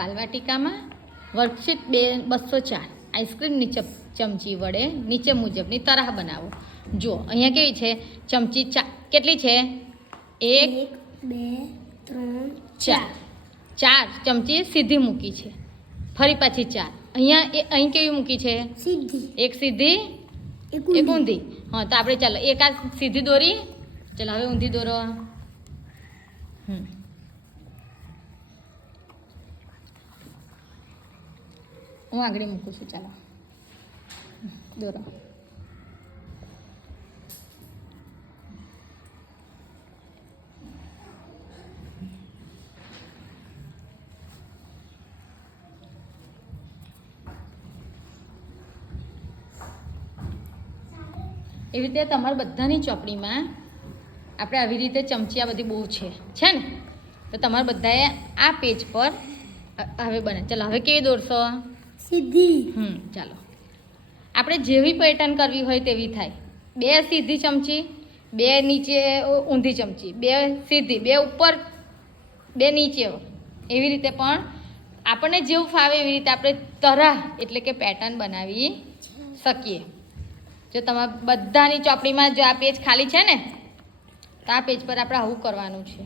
બાલવાટિકામાં worksheet 204 આઈસ્ક્રીમની ચમચી વડે નીચે મુજબની તરાહ બનાવો. જો અહીંયા કેવી છે ચમચી કેટલી છે? 1 2 3 4. 4 ચમચી સીધી મૂકી છે, ફરી પાછી 4. અહીં કેવી મૂકી છે? સીધી. એક સીધી એક ઊંધી. હા, તો આપણે ચાલો એક આ સીધી દોરી, ચાલો હવે ઊંધી દોરો. હું આગળ મૂકું છું, ચાલો દોરો. એવી રીતે તમારા બધાની ચોપડીમાં આપણે આવી રીતે ચમચી આ બધી બહુ છે ને, તો તમારે બધાએ આ પેજ પર હવે બને. ચાલો હવે કેવી દોરશો? સીધી. ચાલો આપણે જેવી પેટર્ન કરવી હોય તેવી થાય. 2 સીધી ચમચી, 2 નીચે ઊંધી ચમચી, 2 સીધી, 2 ઉપર, 2 નીચે, એવી રીતે પણ આપણને જેવું ફાવે એવી રીતે આપણે તરાહ એટલે કે પેટર્ન બનાવી શકીએ. જો તમારા બધાની ચોપડીમાં જો આ પેજ ખાલી છે ને, તો આ પેજ પર આપણે આવું કરવાનું છે.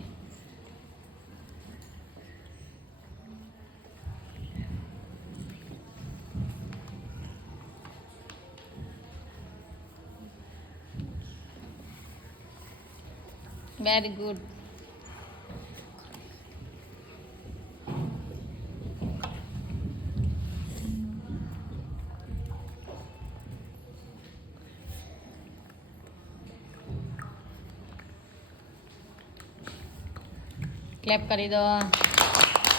Very good. ક્લેપ કરી દો.